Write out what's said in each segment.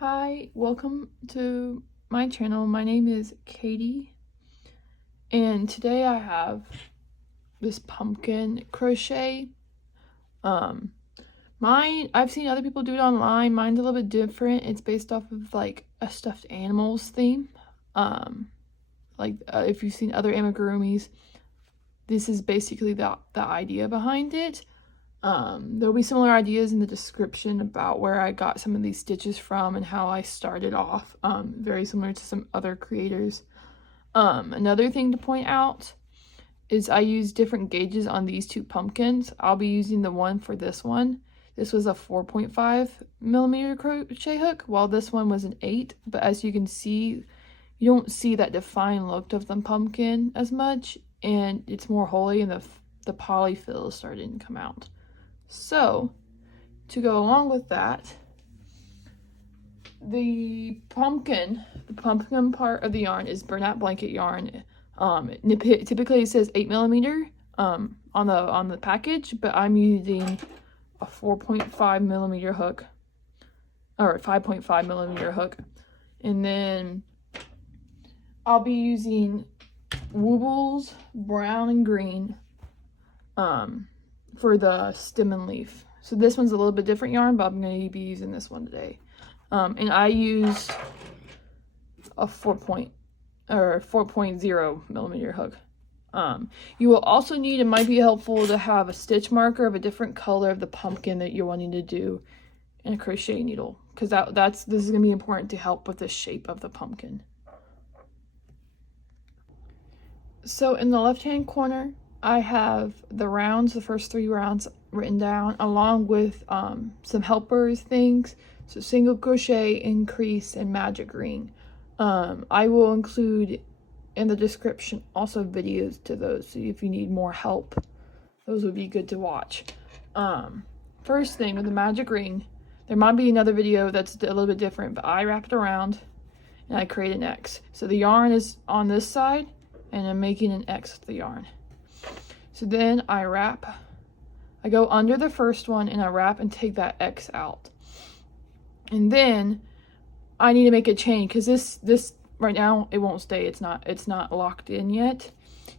Hi, welcome to my channel. My name is Katie, and today I have this pumpkin crochet. I've seen other people do it online. Mine's a little bit different. It's based off of like a stuffed animals theme. If you've seen other amigurumis, this is basically the idea behind it. There'll be similar ideas in the description about where I got some of these stitches from and how I started off, very similar to some other creators. Another thing to point out is I use different gauges on these two pumpkins. I'll be using the one for this one. This was a 4.5 millimeter crochet hook, while this one was an 8, but as you can see, you don't see that defined look of the pumpkin as much, and it's more holy, and the polyfill is starting to come out. So, to go along with that, the pumpkin part of the yarn is burlap blanket yarn. Typically it says 8 millimeter on the package, but I'm using a 4.5 millimeter hook, or 5.5 millimeter hook, and then I'll be using Woobles brown and green for the stem and leaf. So this one's a little bit different yarn, but I'm going to be using this one today. And I used a 4.0 millimeter hook. You will also need, it might be helpful to have a stitch marker of a different color of the pumpkin that you're wanting to do in a crochet needle, because this is going to be important to help with the shape of the pumpkin. So in the left hand corner, I have the rounds, the first 3 rounds written down, along with some helpers things. So single crochet, increase, and magic ring. I will include in the description also videos to those, so if you need more help, those would be good to watch. First thing with the magic ring, there might be another video that's a little bit different, but I wrap it around and I create an X. So the yarn is on this side, and I'm making an X with the yarn. So then I go under the first one and I wrap and take that X out. And then I need to make a chain, because this right now it won't stay. It's not locked in yet.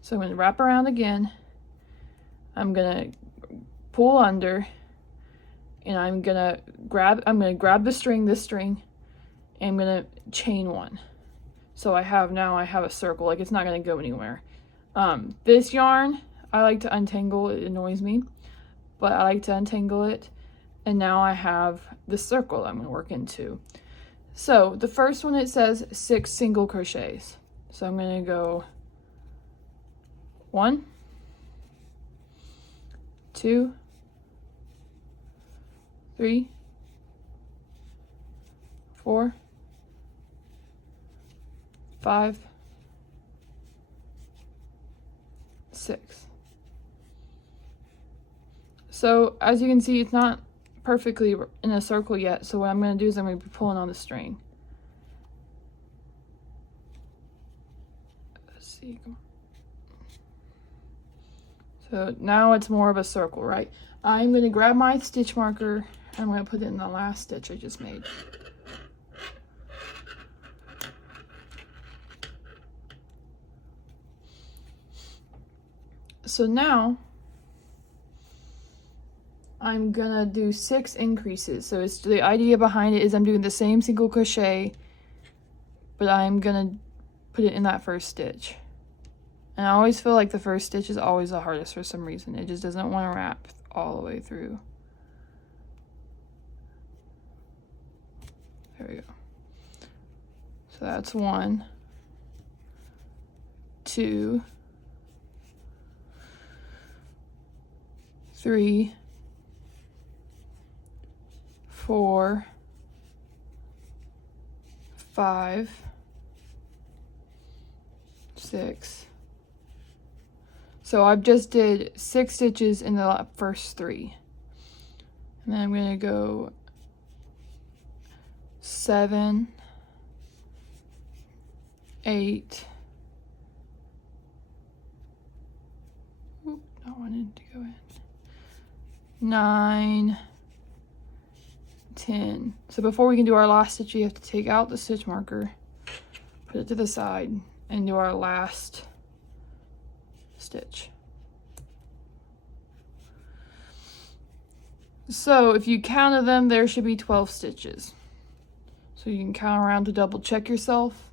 So I'm going to wrap around again. I'm going to pull under, and I'm going to grab this string, and I'm going to chain one. So I have a circle, like it's not going to go anywhere. This yarn, I like to untangle, it annoys me, but I like to untangle it. And now I have the circle I'm going to work into. So the first one, it says 6 single crochets. So I'm going to go 1, 2, 3, 4, 5, 6. So as you can see, it's not perfectly in a circle yet, so what I'm going to do is I'm going to be pulling on the string. Let's see. So now it's more of a circle, right? I'm going to grab my stitch marker, and I'm going to put it in the last stitch I just made. So now I'm gonna do 6 increases. So it's the idea behind it is I'm doing the same single crochet, but I'm gonna put it in that first stitch. And I always feel like the first stitch is always the hardest for some reason. It just doesn't want to wrap all the way through. There we go. So that's 1, 2, 3, 4, 5, 6. So I've just did 6 stitches in the first 3. And then I'm going to go 7, 8. Oop, not wanting to go in. 9, 10. So before we can do our last stitch, we have to take out the stitch marker, put it to the side, and do our last stitch. So if you counted them, there should be 12 stitches. So you can count around to double check yourself.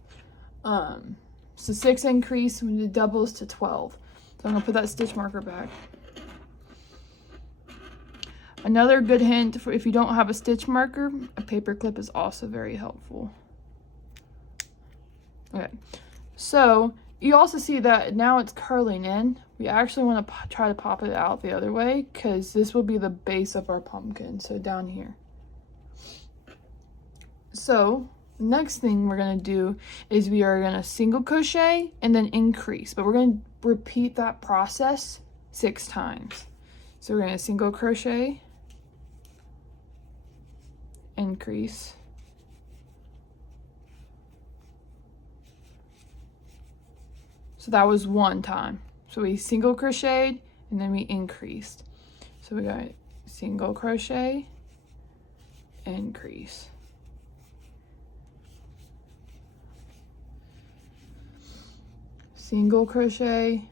So 6 increase, we need doubles to 12. So I'm gonna put that stitch marker back. Another good hint for if you don't have a stitch marker, a paper clip is also very helpful. Okay, so you also see that now it's curling in. We actually want to try to pop it out the other way because this will be the base of our pumpkin, so down here. So next thing we're going to do is we are going to single crochet and then increase, but we're going to repeat that process 6 times. So we're going to single crochet, increase, so that was 1 time. So we single crocheted and then we increased. So we got single crochet, increase, single crochet,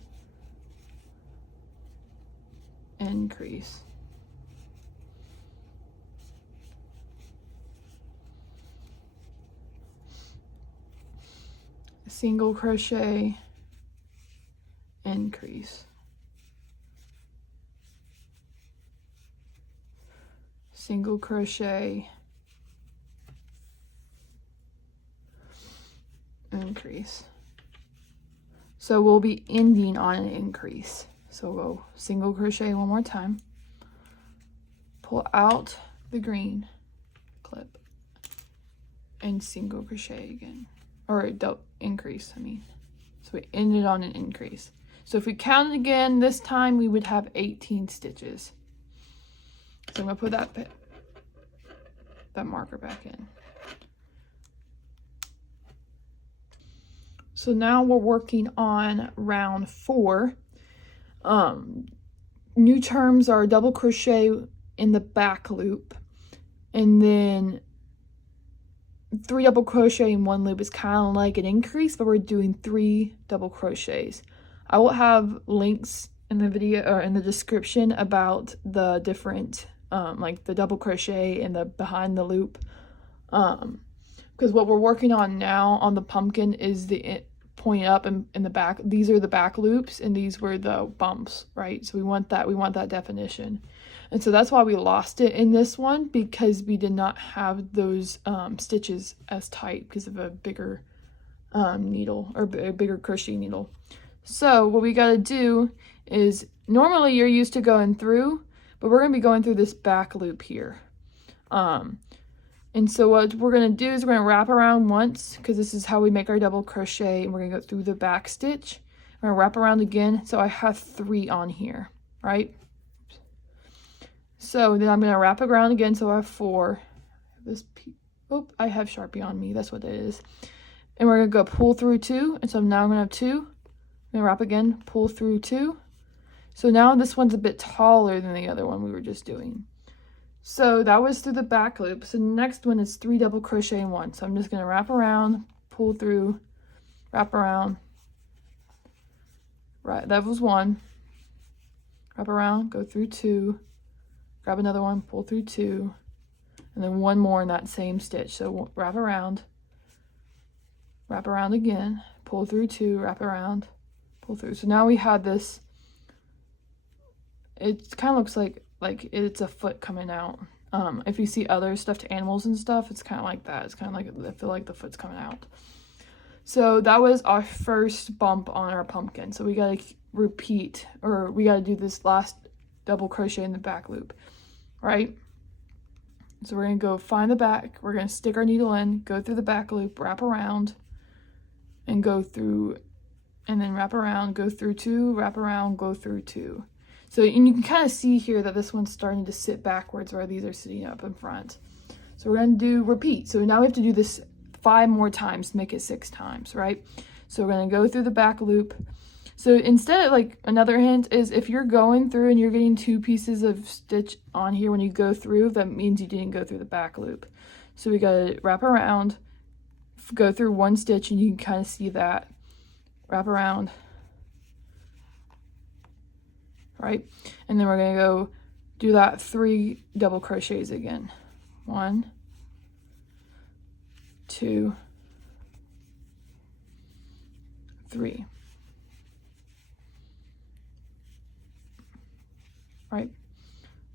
increase, single crochet, increase, single crochet, increase. So we'll be ending on an increase. So we'll go single crochet one more time, pull out the green clip, and single crochet again, or increase, I mean. So we ended on an increase. So if we counted again, this time we would have 18 stitches. So I'm gonna put that marker back in. So now we're working on round 4. New terms are double crochet in the back loop, and then 3 double crochet in 1 loop is kind of like an increase, but we're doing 3 double crochets. I will have links in the video or in the description about the different like the double crochet and the behind the loop, because what we're working on now on the pumpkin is the point up in the back. These are the back loops and these were the bumps, right? So we want that definition. And so that's why we lost it in this one, because we did not have those stitches as tight because of a bigger needle, or a bigger crochet needle. So what we got to do is, normally you're used to going through, but we're going to be going through this back loop here. And so what we're going to do is we're going to wrap around once, because this is how we make our double crochet, and we're going to go through the back stitch. We're going to wrap around again. So I have 3 on here, right? So then I'm going to wrap around again, so I have 4. I have Sharpie on me, that's what it is. And we're going to go pull through 2, and so now I'm going to have 2. I'm going to wrap again, pull through 2. So now this one's a bit taller than the other one we were just doing. So that was through the back loop. So the next one is 3 double crochet in 1. So I'm just going to wrap around, pull through, wrap around. Right, that was 1. Wrap around, go through 2. Grab another one, pull through 2, and then 1 more in that same stitch. So wrap around again, pull through 2, wrap around, pull through. So now we have this, it kind of looks like it's a foot coming out. If you see other stuffed animals and stuff, it's kind of like that. It's kind of like, I feel like the foot's coming out. So that was our first bump on our pumpkin. So we got to repeat, or we got to do this last double crochet in the back loop, right? So we're going to go find the back, we're going to stick our needle in, go through the back loop, wrap around, and go through, and then wrap around, go through 2, wrap around, go through 2. So, and you can kind of see here that this one's starting to sit backwards where these are sitting up in front. So we're going to do repeat. So now we have to do this 5 more times to make it 6 times, right? So we're going to go through the back loop, So instead, like, another hint is if you're going through and you're getting 2 pieces of stitch on here when you go through, that means you didn't go through the back loop. So we gotta wrap around, go through 1 stitch, and you can kind of see that. Wrap around, right? And then we're gonna go do that 3 double crochets again. 1, 2, 3. Right?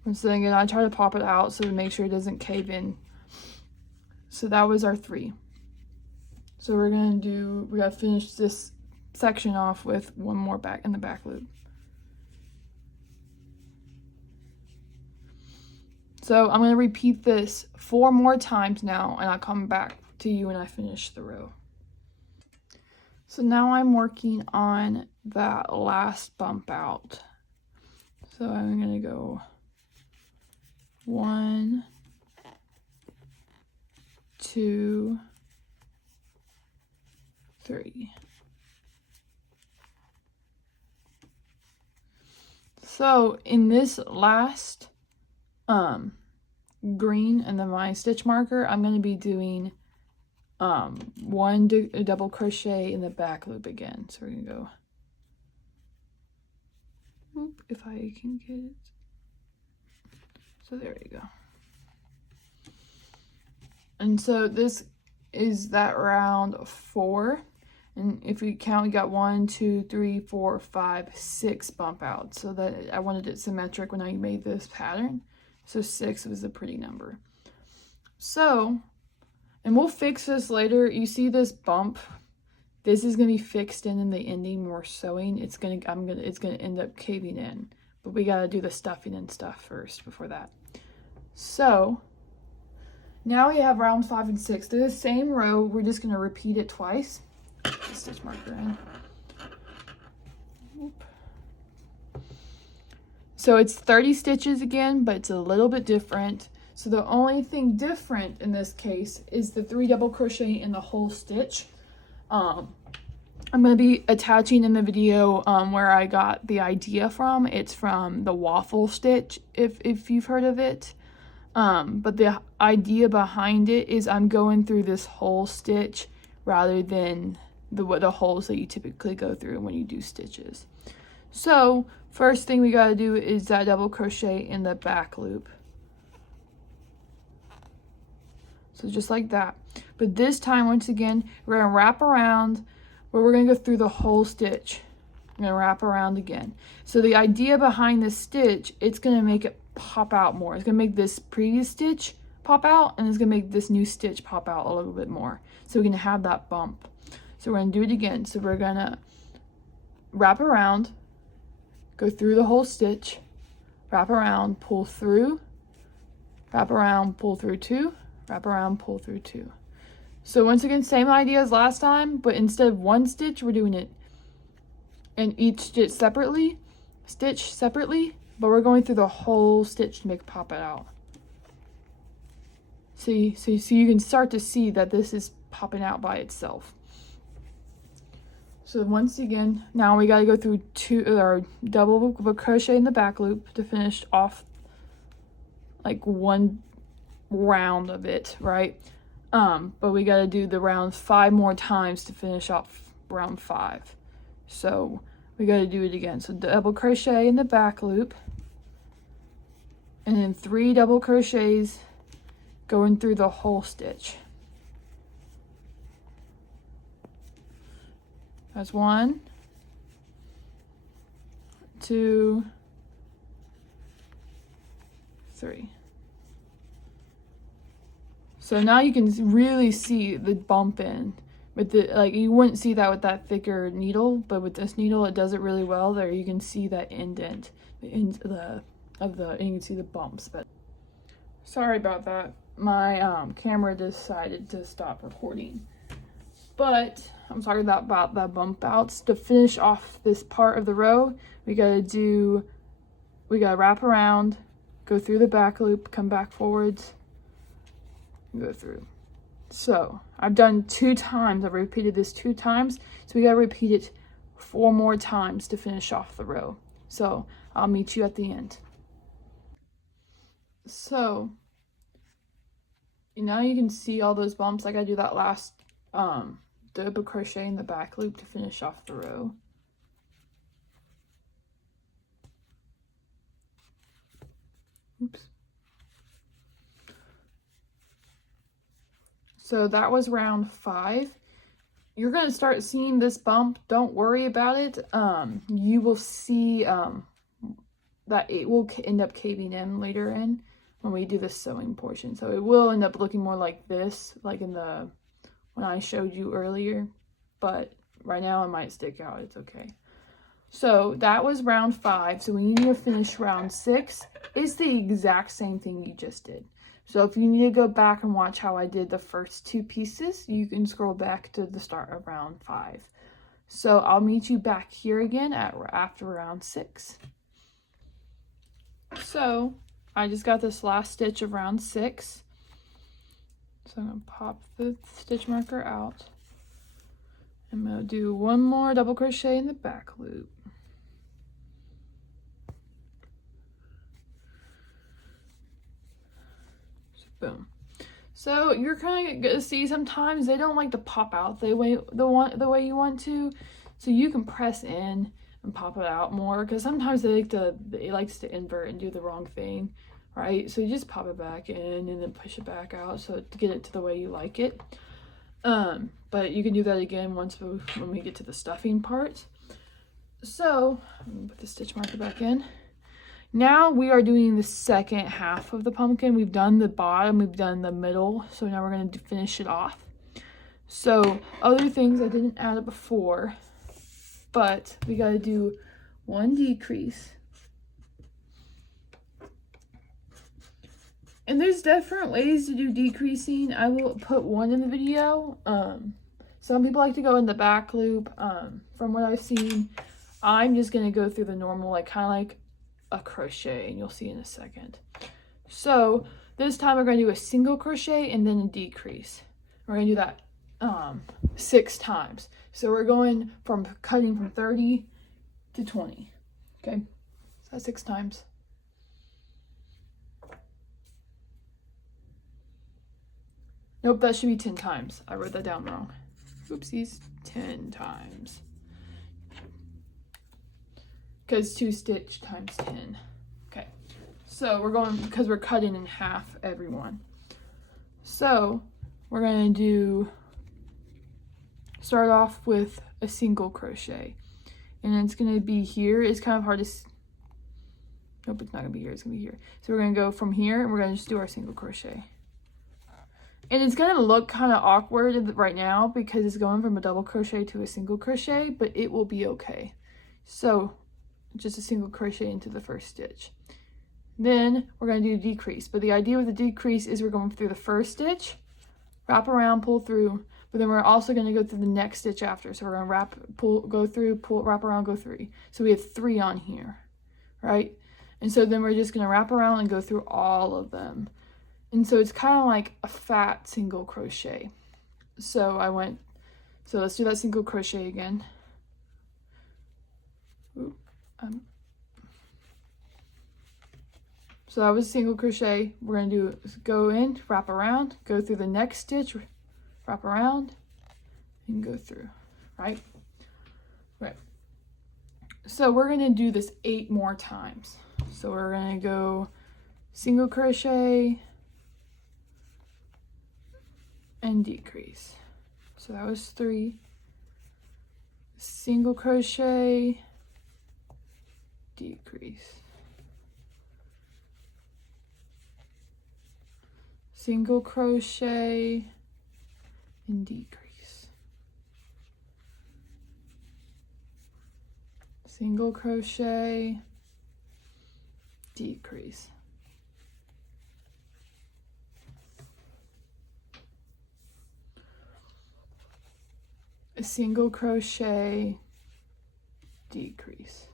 And so then again, I try to pop it out so to make sure it doesn't cave in. So that was our 3. So we gotta finish this section off with 1 more back in the back loop. So I'm gonna repeat this 4 more times now, and I'll come back to you when I finish the row. So now I'm working on that last bump out. So I'm gonna go 1, 2, 3. So in this last green and then my stitch marker, I'm going to be doing 1 double crochet in the back loop again. So we're going to go, whoop, if I can get it. So there you go. And so this is that round 4. And if we count, we got 1, 2, 3, 4, 5, 6 bump outs. So that I wanted it symmetric when I made this pattern. So 6 was a pretty number. So, and we'll fix this later. You see this bump? This is gonna be fixed in the ending when we're sewing. It's gonna end up caving in. But we gotta do the stuffing and stuff first before that. So now we have round 5 and 6. They're the same row. We're just gonna repeat it twice. Put the stitch marker in. Whoop. So it's 30 stitches again, but it's a little bit different. So the only thing different in this case is the 3 double crochet in the whole stitch. I'm going to be attaching in the video where I got the idea from. It's from the waffle stitch, if you've heard of it. But the idea behind it is I'm going through this whole stitch rather than the holes that you typically go through when you do stitches. So first thing we got to do is that double crochet in the back loop. So just like that. But this time, once again, we're going to wrap around, but we're going to go through the whole stitch. I'm going to wrap around again. So the idea behind this stitch, it's going to make it pop out more. It's going to make this previous stitch pop out, and it's going to make this new stitch pop out a little bit more. So we're going to have that bump. So we're going to do it again. So we're going to wrap around, go through the whole stitch, wrap around, pull through, wrap around, pull through 2, wrap around, pull through 2. So once again, same idea as last time, but instead of 1 stitch, we're doing it in each stitch separately, but we're going through the whole stitch to make it pop it out. See, so you can start to see that this is popping out by itself. So once again, now we got to go through 2 or double crochet in the back loop to finish off like 1 round of it, right? But we got to do the round 5 more times to finish off round 5. So we got to do it again. So double crochet in the back loop, and then 3 double crochets going through the whole stitch. That's 1, 2, 3. So now you can really see the bump in. With the, like, you wouldn't see that with that thicker needle, but with this needle it does it really well. There you can see that indent, and you can see the bumps. But sorry about that. My camera decided to stop recording. But I'm talking about the bump outs. To finish off this part of the row, we gotta wrap around, go through the back loop, come back forwards, go through. So I've done 2 times. I've repeated this 2 times. So we gotta repeat it 4 more times to finish off the row. So I'll meet you at the end. So now you can see all those bumps. I gotta do that last double crochet in the back loop to finish off the row. Oops. So that was round 5. You're going to start seeing this bump. Don't worry about it. You will see that it will end up caving in later in when we do the sewing portion. So it will end up looking more like this, like in the when I showed you earlier. But right now it might stick out. It's okay. So that was round 5. So we need to finish round 6. It's the exact same thing you just did. So if you need to go back and watch how I did the first 2 pieces, you can scroll back to the start of round 5. So I'll meet you back here again after round 6. So I just got this last stitch of round 6. So I'm going to pop the stitch marker out. I'm going to do 1 more double crochet in the back loop. Boom. So you're kind of gonna see sometimes they don't like to pop out the way you want to, so you can press in and pop it out more, because sometimes it likes to invert and do the wrong thing, right? So you just pop it back in and then push it back out so to get it to the way you like it. But you can do that again when we get to the stuffing part. So I'm gonna put the stitch marker back in. Now we are doing the second half of the pumpkin. We've done the bottom, we've done the middle, so now we're going to finish it off. So other things I didn't add it before, but we got to do 1 decrease. And there's different ways to do decreasing. I will put one in the video. Some people like to go in the back loop. From what I've seen, I'm just going to go through the normal, like kind of like a crochet, and you'll see in a second. So this time we're going to do a single crochet and then a decrease. We're going to do that 6 times. So we're going from cutting from 30 to 20. Okay, so that's 6 times. Nope, that should be 10 times. I wrote that down wrong. Oopsies. 10 times. Because 2 stitch times 10. Okay, so we're going, because we're cutting in half every one. So we're going to start off with a single crochet. And it's going to be here. It's kind of hard to, nope, it's not going to be here. It's going to be here. So we're going to go from here and we're going to just do our single crochet. And it's going to look kind of awkward right now because it's going from a double crochet to a single crochet, but it will be okay. So just a single crochet into the first stitch. Then we're going to do decrease, but the idea with the decrease is we're going through the first stitch, wrap around, pull through, but then we're also going to go through the next stitch after. So we're going to wrap, pull, go through, pull, wrap around, go through. So we have 3 on here, right? And so then we're just going to wrap around and go through all of them. And so it's kind of like a fat single crochet. So let's do that single crochet again. Ooh. So that was single crochet. We're going to do go in, wrap around, go through the next stitch, wrap around, and go through, right? Right. So we're going to do this 8 more times. So we're going to go single crochet and decrease. So that was 3. Single crochet, decrease. Single crochet and decrease. Single crochet, decrease. A single crochet, decrease.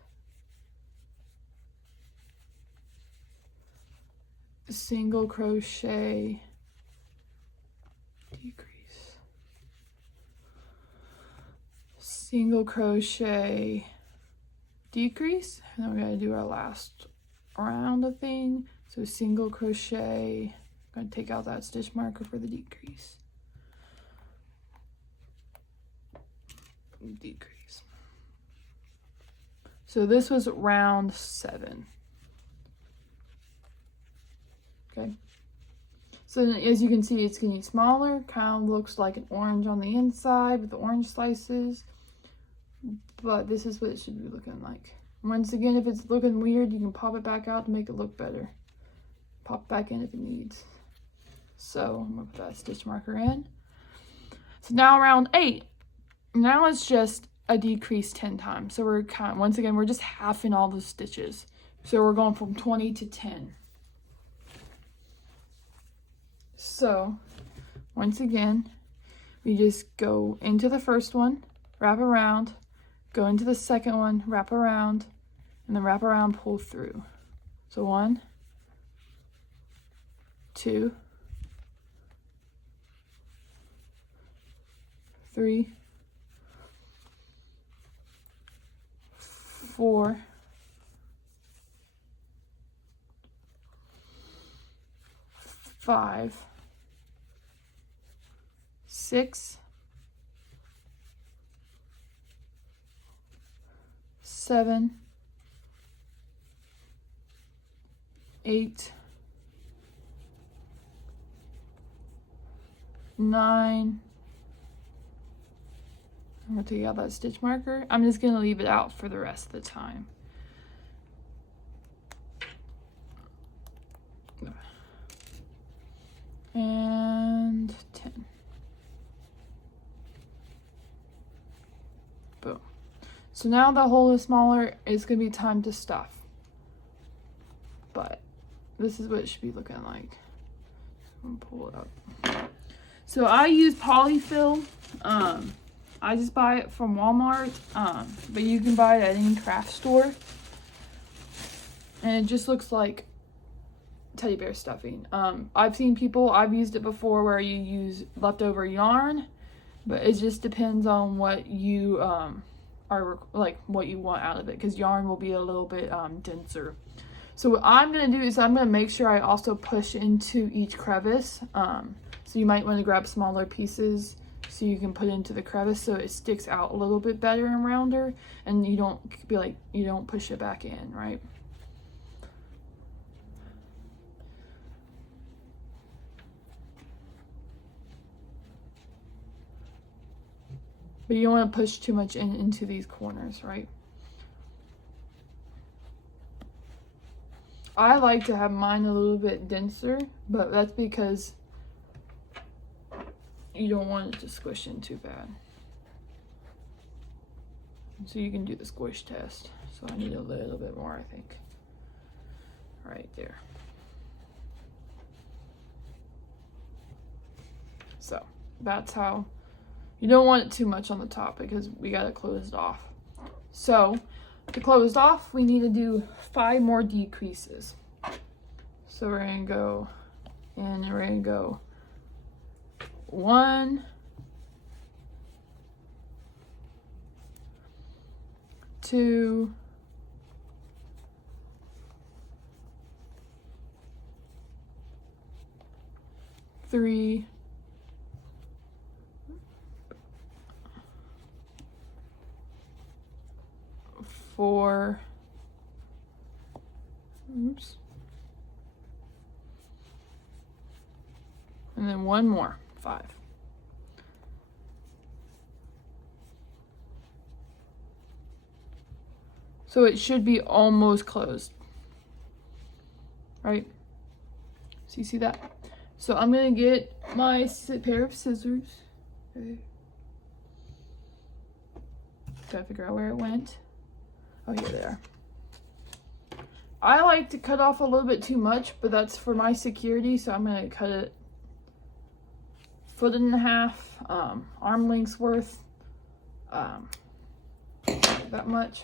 Single crochet, decrease. single crochet, decrease, and then we're going to do our last round of thing. So single crochet, I'm going to take out that stitch marker for the decrease. Decrease. So this was round 7. Okay. So then, as you can see, it's getting smaller. Kind of looks like an orange on the inside with the orange slices. But this is what it should be looking like. Once again, if it's looking weird, you can pop it back out to make it look better. Pop back in if it needs. So I'm going to put that stitch marker in. So now round 8. Now it's just a decrease 10 times. So we're once again, we're just halving all the stitches. So we're going from 20 to 10. So once again, we just go into the first one, wrap around, go into the second one, wrap around, and then wrap around, pull through. So 1, 2, 3, 4, 5, 6, 7, 8, 9. I'm going to take out that stitch marker. I'm just going to leave it out for the rest of the time. And 10. Boom. So now the hole is smaller, it's going to be time to stuff. But this is what it should be looking like. I'm going to pull it up. So I use polyfill. I just buy it from Walmart, but you can buy it at any craft store. And it just looks like teddy bear stuffing. I've seen people, I've used it before where you use leftover yarn, but it just depends on what you are like, what you want out of it, because yarn will be a little bit denser. So what I'm going to do is I'm going to make sure I also push into each crevice. So you might want to grab smaller pieces so you can put into the crevice so it sticks out a little bit better and rounder, and you don't be like, you don't push it back in, right? But you don't want to push too much into these corners, right? I like to have mine a little bit denser, but that's because you don't want it to squish in too bad. So you can do the squish test. So I need a little bit more, I think. Right there. So that's how, you don't want it too much on the top because we got to close it off. So to close it off, we need to do 5 more decreases. So we're going to go in and we're going to go 1, 2, 3, 4, oops, and then 1 more, 5. So it should be almost closed, right? So you see that? So I'm gonna get my pair of scissors. Okay. Gotta figure out where it went. Oh, here they are. I like to cut off a little bit too much, but that's for my security, so I'm gonna cut it 1.5 foot, arm lengths worth, that much.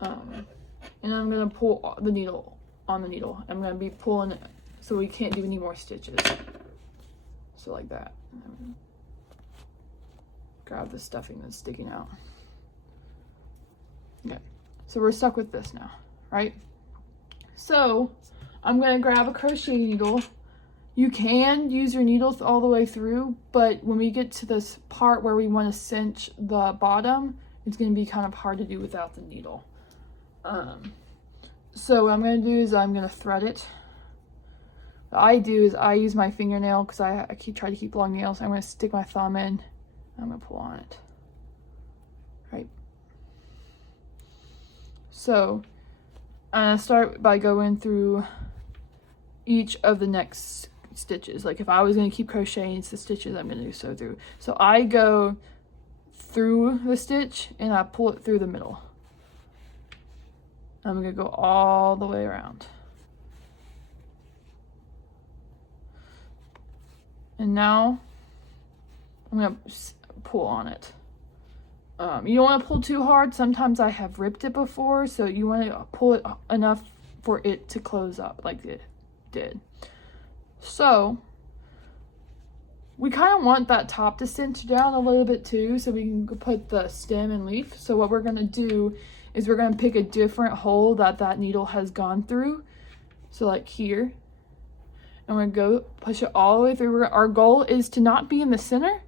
And I'm gonna pull the needle on the needle. I'm gonna be pulling it so we can't do any more stitches. So like that. grab the stuffing that's sticking out. Okay, so we're stuck with this now, right? So I'm gonna grab a crochet needle. You can use your needle all the way through, but when we get to this part where we want to cinch the bottom, it's gonna be kind of hard to do without the needle. So what I'm gonna do is I'm gonna thread it. What I do is I use my fingernail because I try to keep long nails. I'm gonna stick my thumb in. I'm gonna pull on it. Right. So I'm gonna start by going through each of the next stitches. Like if I was gonna keep crocheting, it's the stitches I'm gonna do so through. So I go through the stitch and I pull it through the middle. I'm gonna go all the way around. And now I'm gonna pull on it. You don't want to pull too hard. Sometimes I have ripped it before, so you want to pull it enough for it to close up like it did. So we kind of want that top to cinch down a little bit too, so we can put the stem and leaf. So what we're going to do is we're going to pick a different hole that needle has gone through. So like here, and we're going to go push it all the way through. Our goal is to not be in the center,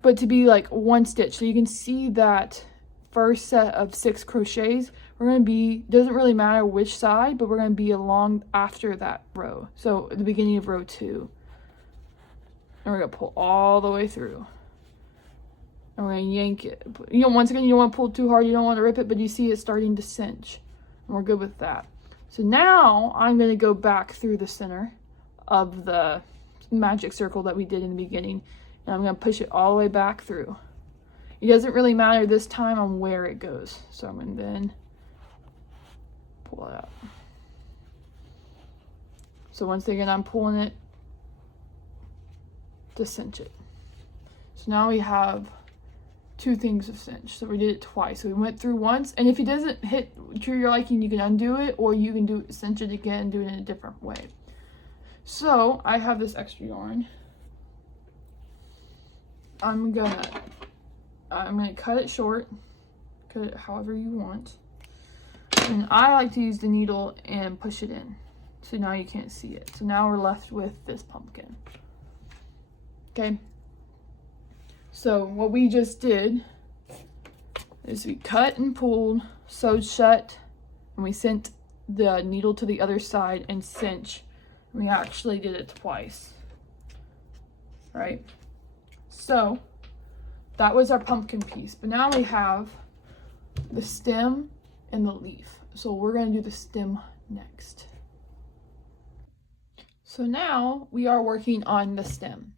but to be like one stitch. So you can see that first set of 6 crochets, we're going to be, doesn't really matter which side, but we're going to be along after that row. So at the beginning of row 2. And we're going to pull all the way through. And we're going to yank it. You know, once again, you don't want to pull too hard. You don't want to rip it, but you see it starting to cinch. And we're good with that. So now I'm going to go back through the center of the magic circle that we did in the beginning. And I'm going to push it all the way back through. It doesn't really matter this time on where it goes. So I'm going to then pull it out. So once again, I'm pulling it to cinch it. So now we have 2 things of cinch. So we did it twice. So we went through once. And if it doesn't hit to your liking, you can undo it, or you can do cinch it again, do it in a different way. So I have this extra yarn. I'm gonna cut it short, cut it however you want. And I like to use the needle and push it in. So now you can't see it. So now we're left with this pumpkin. Okay. So what we just did is we cut and pulled, sewed shut, and we sent the needle to the other side and cinch. We actually did it twice. Right? So that was our pumpkin piece, but now we have the stem and the leaf. So we're going to do the stem next. So now we are working on the stem.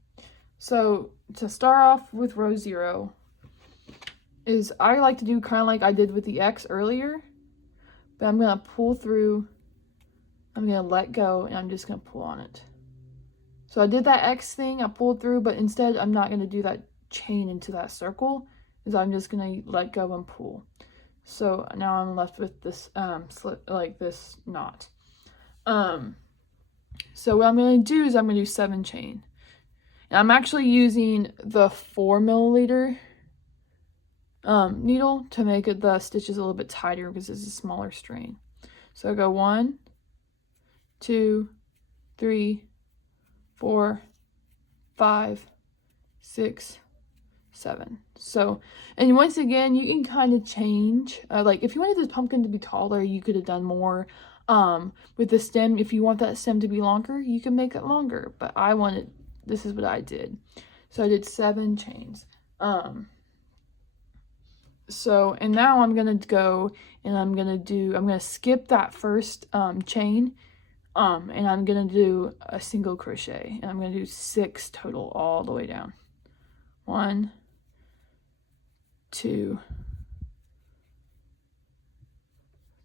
So to start off with row 0 is I like to do kind of like I did with the X earlier, but I'm going to pull through, I'm going to let go, and I'm just going to pull on it. So I did that X thing, I pulled through, but instead I'm not going to do that chain into that circle, is I'm just going to let go and pull. So now I'm left with this slip, like this knot. So what I'm going to do is I'm going to do 7 chain. And I'm actually using the 4 milliliter needle to make the stitches a little bit tighter because it's a smaller strain. So I go 1, 2, 3, 4, 5, 6, 7. So, and once again, you can kind of change. Like if you wanted this pumpkin to be taller, you could have done more. With the stem, if you want that stem to be longer, you can make it longer. But I wanted, this is what I did. So I did 7 chains. So, and now I'm going to go and I'm going to skip that first chain. And I'm going to do a single crochet. And I'm going to do 6 total all the way down. 1, 2,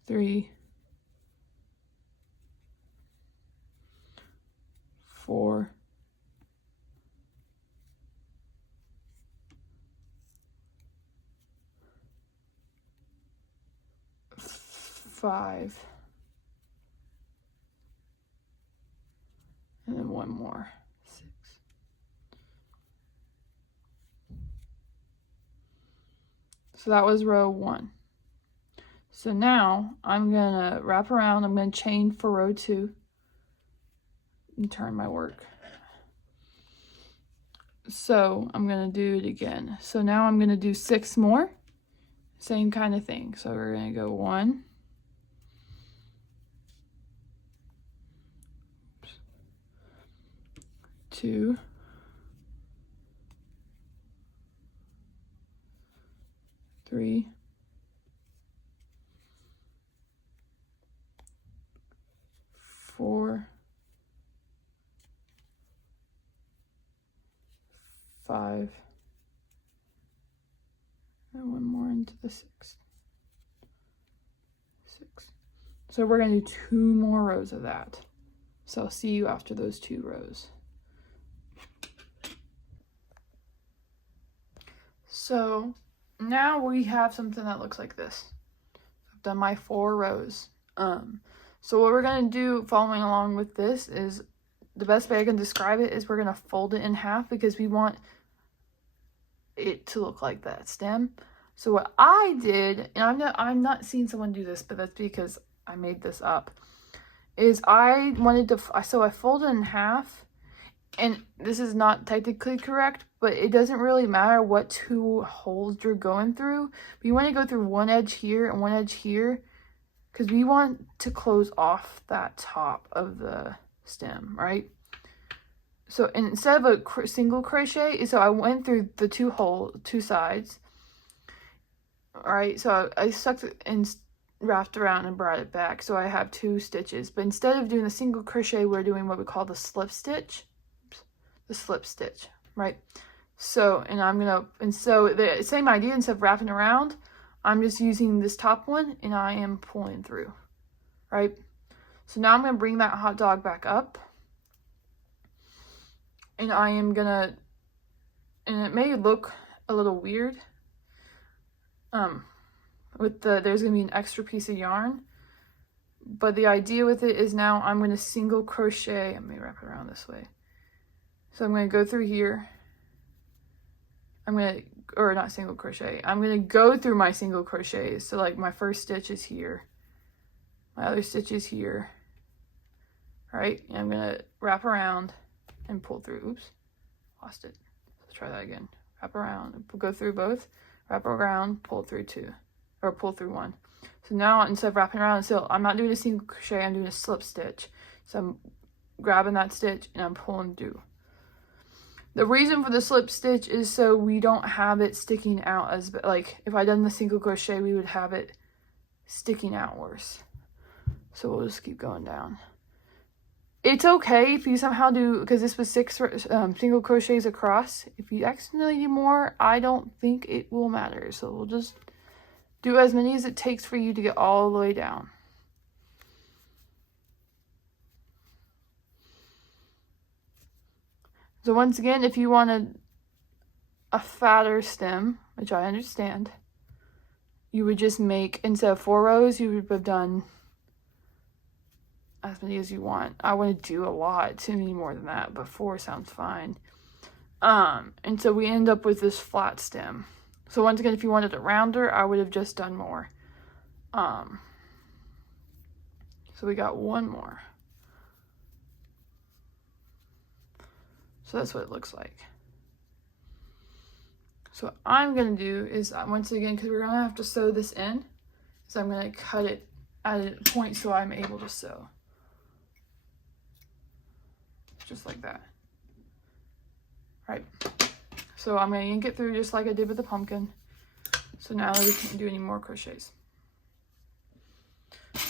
3, 4, 5, and then 1 more, 6. So that was row 1. So now I'm gonna wrap around, I'm gonna chain for row 2 and turn my work. So I'm gonna do it again. So now I'm gonna do 6 more, same kind of thing. So we're gonna go 1, 2, 3, 4, 5, and 1 more into the 6. So we're going to do 2 more rows of that. So I'll see you after those 2 rows. So now we have something that looks like this. I've done my 4 rows. So what we're going to do following along with this is, the best way I can describe it is we're going to fold it in half because we want it to look like that stem. So what I did, and I'm not seeing someone do this, but that's because I made this up, is I wanted to, so I folded in half, and this is not technically correct, but it doesn't really matter what 2 holes you're going through. But you want to go through one edge here and one edge here, because we want to close off that top of the stem, right? So instead of a single crochet, so I went through the 2 sides. All right, so I sucked it and wrapped around and brought it back, so I have 2 stitches. But instead of doing the single crochet, we're doing what we call the slip stitch. The slip stitch, right? So, so the same idea, instead of wrapping around, I'm just using this top one and I am pulling through, right? So now I'm going to bring that hot dog back up, and I am gonna, and it may look a little weird, there's gonna be an extra piece of yarn, but the idea with it is now I'm gonna single crochet. Let me wrap it around this way. So I'm gonna go through here. Or not single crochet. I'm gonna go through my single crochets. So like my first stitch is here, my other stitch is here, right? And I'm gonna wrap around and pull through. Oops, lost it. Let's try that again. Wrap around and go through both. Wrap around, pull through 2, or pull through 1. So now instead of wrapping around, so I'm not doing a single crochet, I'm doing a slip stitch. So I'm grabbing that stitch and I'm pulling through. The reason for the slip stitch is so we don't have it sticking out as, like if I done the single crochet, we would have it sticking out worse. So we'll just keep going down. It's okay if you somehow do, because this was 6 single crochets across. If you accidentally do more, I don't think it will matter. So we'll just do as many as it takes for you to get all the way down. So once again, if you wanted a fatter stem, which I understand, you would just make, instead of 4 rows, you would have done as many as you want. I want to do a lot, too many more than that, but 4 sounds fine. And so we end up with this flat stem. So once again, if you wanted it rounder, I would have just done more. So we got 1 more. So that's what it looks like. So what I'm going to do is, once again, because we're going to have to sew this in, so I'm going to cut it at a point so I'm able to sew. Just like that. Right. So I'm going to yank it through just like I did with the pumpkin. So now we can't do any more crochets.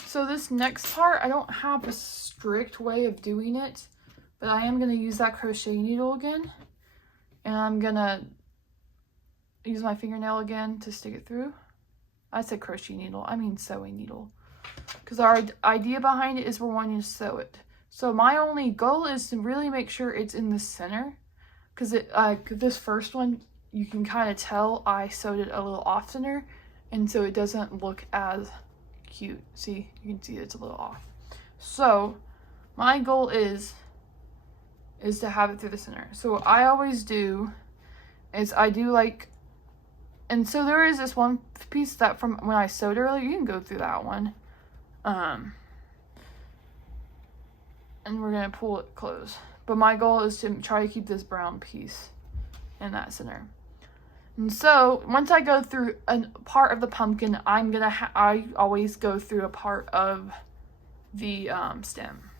So this next part, I don't have a strict way of doing it, but I am going to use that crochet needle again. And I'm going to use my fingernail again to stick it through. I said crochet needle, I mean sewing needle. Because our idea behind it is we're wanting to sew it. So my only goal is to really make sure it's in the center. Because this first one, you can kind of tell I sewed it a little off center. And so it doesn't look as cute. See, you can see it's a little off. So my goal is to have it through the center. So what I always do is I do like And so there is this one piece that from when I sewed earlier, you can go through that one. And we're going to pull it close. But my goal is to try to keep this brown piece in that center. And so once I go through a part of the pumpkin, I always go through a part of the stem.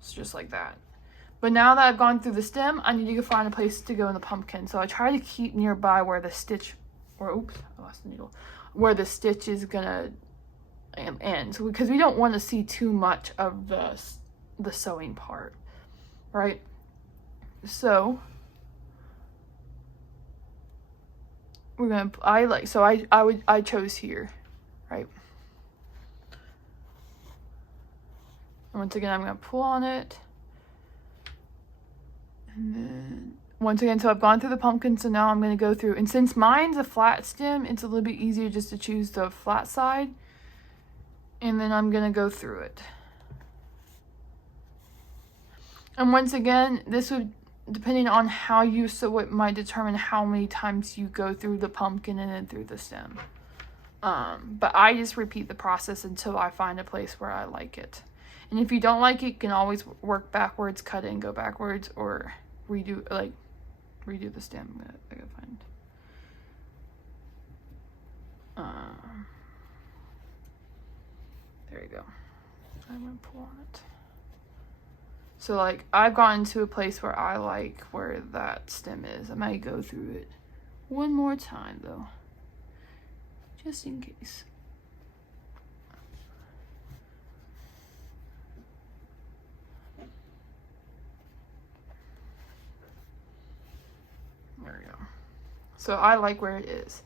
It's just like that. But now that I've gone through the stem, I need to find a place to go in the pumpkin. So I try to keep nearby where the stitch, or oops, I lost the needle, where the stitch is gonna end. So because we don't want to see too much of the sewing part, right? So we're gonna, I chose here, right? And once again, I'm gonna pull on it. And then once again, so I've gone through the pumpkin, so now I'm going to go through, and since mine's a flat stem, it's a little bit easier just to choose the flat side, and then I'm going to go through it. And once again, this would, depending on how you sew it, might determine how many times you go through the pumpkin and then through the stem. But I just repeat the process until I find a place where I like it. And if you don't like it, you can always work backwards, cut it and go backwards, or redo the stem. I gotta find. There you go. I'm gonna pull on it. So like I've gotten to a place where I like where that stem is. I might go through it one more time though, just in case. There we go. So I like where it is.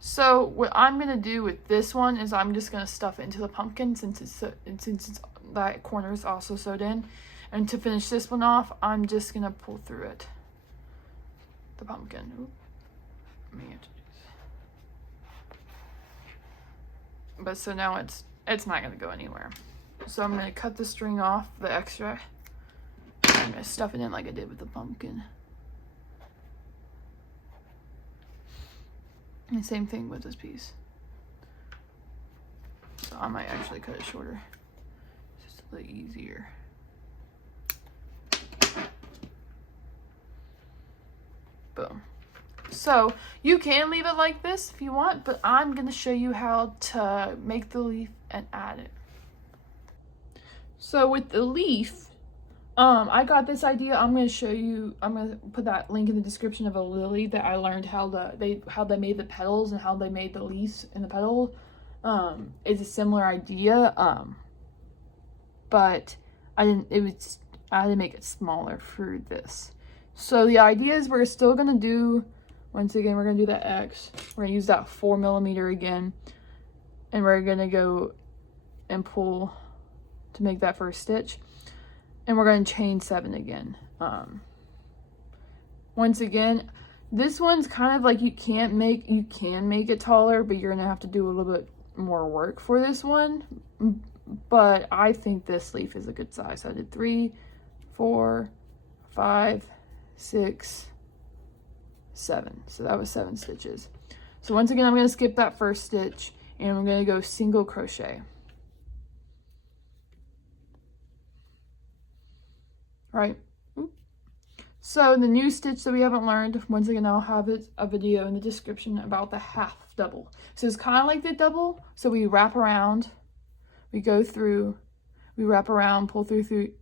So what I'm gonna do with this one is I'm just gonna stuff it into the pumpkin since that corner is also sewed in. And to finish this one off, I'm just gonna pull through it. The pumpkin. Oop. But so now it's not gonna go anywhere. So I'm gonna cut the string off, the extra. I'm gonna stuff it in like I did with the pumpkin. And same thing with this piece. So I might actually cut it shorter. It's just a little easier. Boom. So you can leave it like this if you want, but I'm going to show you how to make the leaf and add it. So with the leaf, I got this idea. I'm going to show you, I'm going to put that link in the description of a lily that I learned how they made the petals and how they made the leaves and the petal. It's a similar idea, but I had to make it smaller for this. So the idea is we're still going to do, once again, we're going to do that X. We're going to use that 4mm again, and we're going to go and pull to make that first stitch. And we're going to chain 7 again. Once again, this one's kind of like you can make it taller, but you're going to have to do a little bit more work for this one. But I think this leaf is a good size. So I did 3, 4, 5, 6, 7. So that was 7 stitches. So once again, I'm going to skip that first stitch and I'm going to go single crochet. Right. So the new stitch that we haven't learned, once again, I'll have a video in the description about the half double. So it's kind of like the double. So we wrap around, we go through, we wrap around, pull through.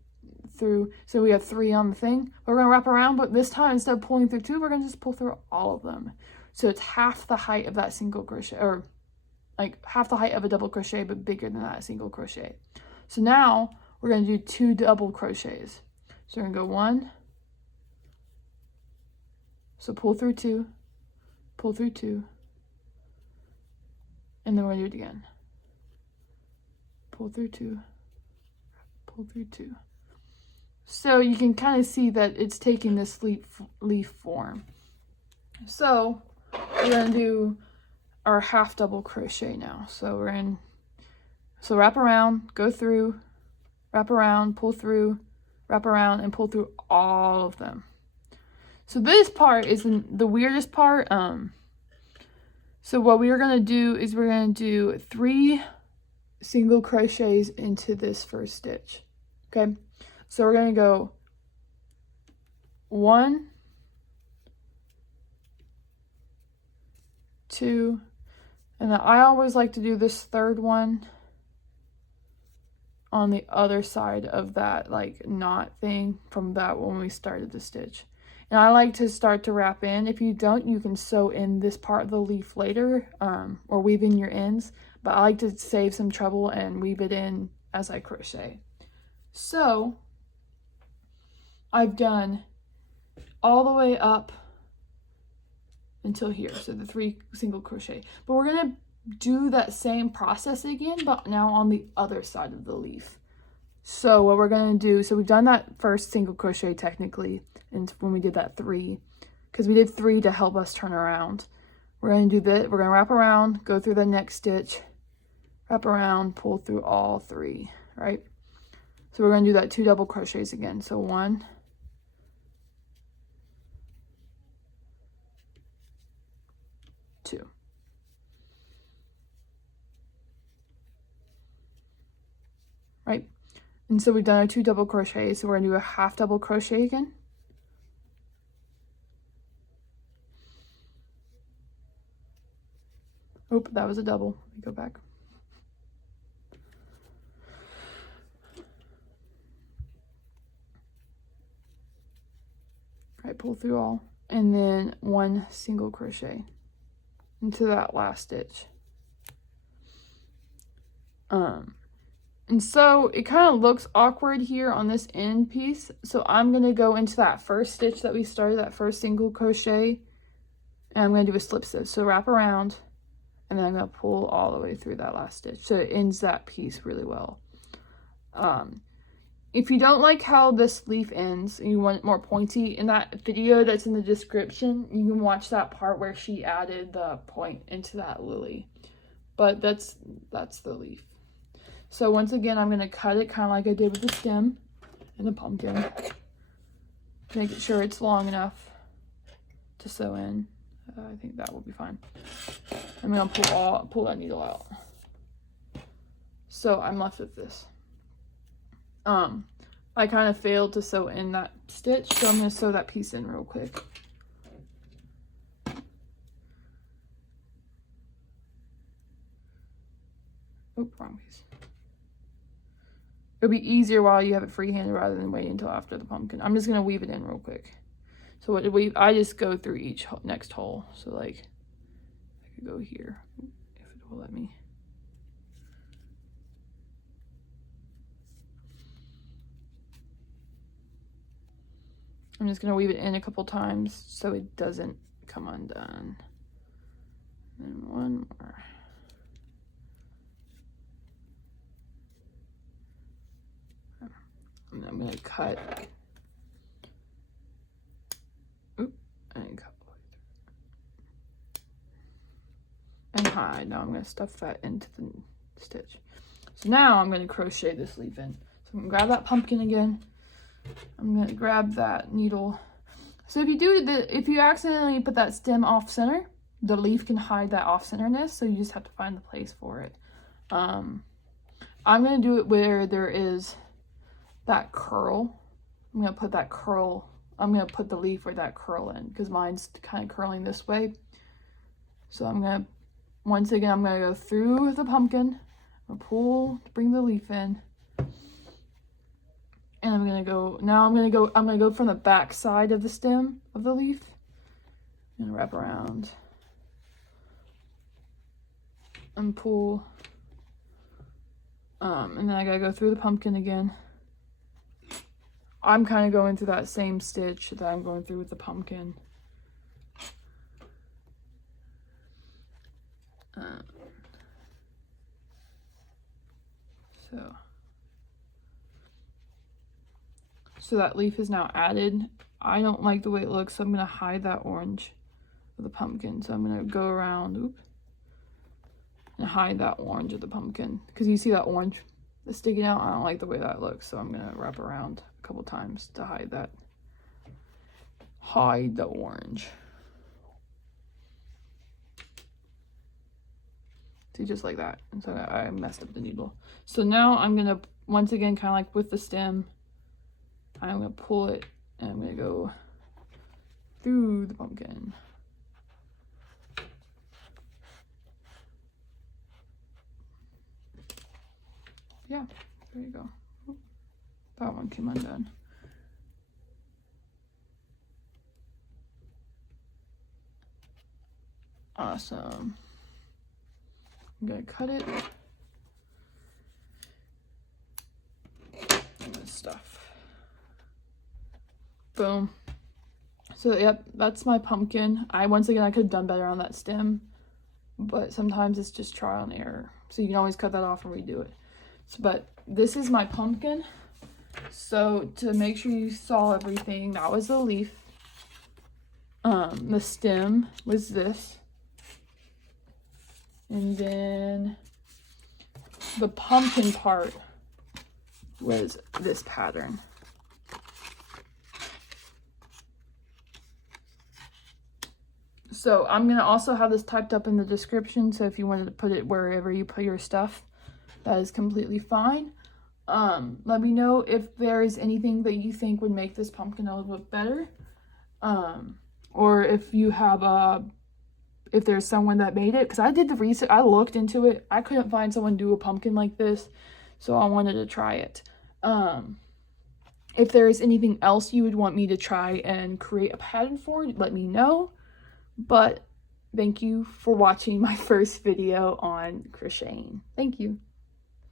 So we have 3 on the thing. We're going to wrap around, but this time instead of pulling through 2, we're going to just pull through all of them. So it's half the height of that single crochet, or like half the height of a double crochet, but bigger than that single crochet. So now we're going to do 2 double crochets. So we're going to go 1. So pull through 2, pull through 2, and then we're going to do it again. Pull through 2, pull through 2. So you can kind of see that it's taking this leaf form. So we're going to do our half double crochet now. So wrap around, go through, wrap around, pull through, wrap around, and pull through all of them. So this part is the weirdest part. So what we are going to do is we're going to do 3 single crochets into this first stitch. Okay, so we're going to go 1, 2, and then I always like to do this third one on the other side of that like knot thing from that when we started the stitch. And I like to start to wrap in. If you don't, you can sew in this part of the leaf later, or weave in your ends, but I like to save some trouble and weave it in as I crochet. So I've done all the way up until here, so the 3 single crochet, but we're gonna do that same process again, but now on the other side of the leaf. So what we're going to do, so we've done that first single crochet technically, and when we did that 3, because we did 3 to help us turn around. We're going to do that, we're going to wrap around, go through the next stitch, wrap around, pull through all 3, right? So we're going to do that 2 double crochets again. So 1, 2. Right? And so we've done our 2 double crochets, so we're going to do a half double crochet again. Oh, that was a double. Let me go back. Right, pull through all, and then 1 single crochet into that last stitch. And so it kind of looks awkward here on this end piece. So I'm going to go into that first stitch that we started, that first single crochet, and I'm going to do a slip stitch. So wrap around, and then I'm going to pull all the way through that last stitch. So it ends that piece really well. If you don't like how this leaf ends and you want it more pointy, in that video that's in the description, you can watch that part where she added the point into that lily. But that's the leaf. So once again, I'm going to cut it kind of like I did with the stem and the pumpkin. Make sure it's long enough to sew in. I think that will be fine. I'm going to pull that needle out. So I'm left with this. I kind of failed to sew in that stitch, so I'm going to sew that piece in real quick. Oh, wrong piece. It'll be easier while you have it freehanded rather than waiting until after the pumpkin. I'm just going to weave it in real quick. So I just go through each next hole. So like, I could go here if it will let me. I'm just going to weave it in a couple times so it doesn't come undone. And one more. And I'm going to cut. Oop, and cut. And hide. Now I'm going to stuff that into the stitch. So now I'm going to crochet this leaf in. So I'm going to grab that pumpkin again. I'm going to grab that needle. So if you accidentally put that stem off center, the leaf can hide that off centerness. So you just have to find the place for it. I'm going to do it where there is that curl. I'm going to put that curl. I'm going to put the leaf where that curl in because mine's kind of curling this way. So once again, I'm going to go through the pumpkin. I'm going to pull to bring the leaf in. And I'm going to go from the back side of the stem of the leaf. I'm going to wrap around and pull. And then I got to go through the pumpkin again. I'm kind of going through that same stitch that I'm going through with the pumpkin. So that leaf is now added. I don't like the way it looks, so I'm going to hide that orange of the pumpkin. So I'm going to go around and hide that orange of the pumpkin. Because you see that orange that's sticking out? I don't like the way that looks, so I'm going to wrap around a couple times to hide that. hide the orange. See, just like that. And so I messed up the needle. So now I'm gonna, once again, kind of like with the stem, I'm gonna pull it and I'm gonna go through the pumpkin. Yeah, there you go. That one came undone. Awesome. I'm gonna cut it. And this stuff. Boom. So yep, that's my pumpkin. Once again, I could have done better on that stem, but sometimes it's just trial and error. So you can always cut that off and redo it. So, but this is my pumpkin. So to make sure you saw everything, that was the leaf. The stem was this. And then the pumpkin part was this pattern. So I'm going to also have this typed up in the description. So if you wanted to put it wherever you put your stuff, that is completely fine. Let me know if there is anything that you think would make this pumpkin a little bit better. Or if you have if there's someone that made it, because I did the research, I looked into it. I couldn't find someone do a pumpkin like this, so I wanted to try it. If there is anything else you would want me to try and create a pattern for, let me know. But thank you for watching my first video on crocheting. Thank you.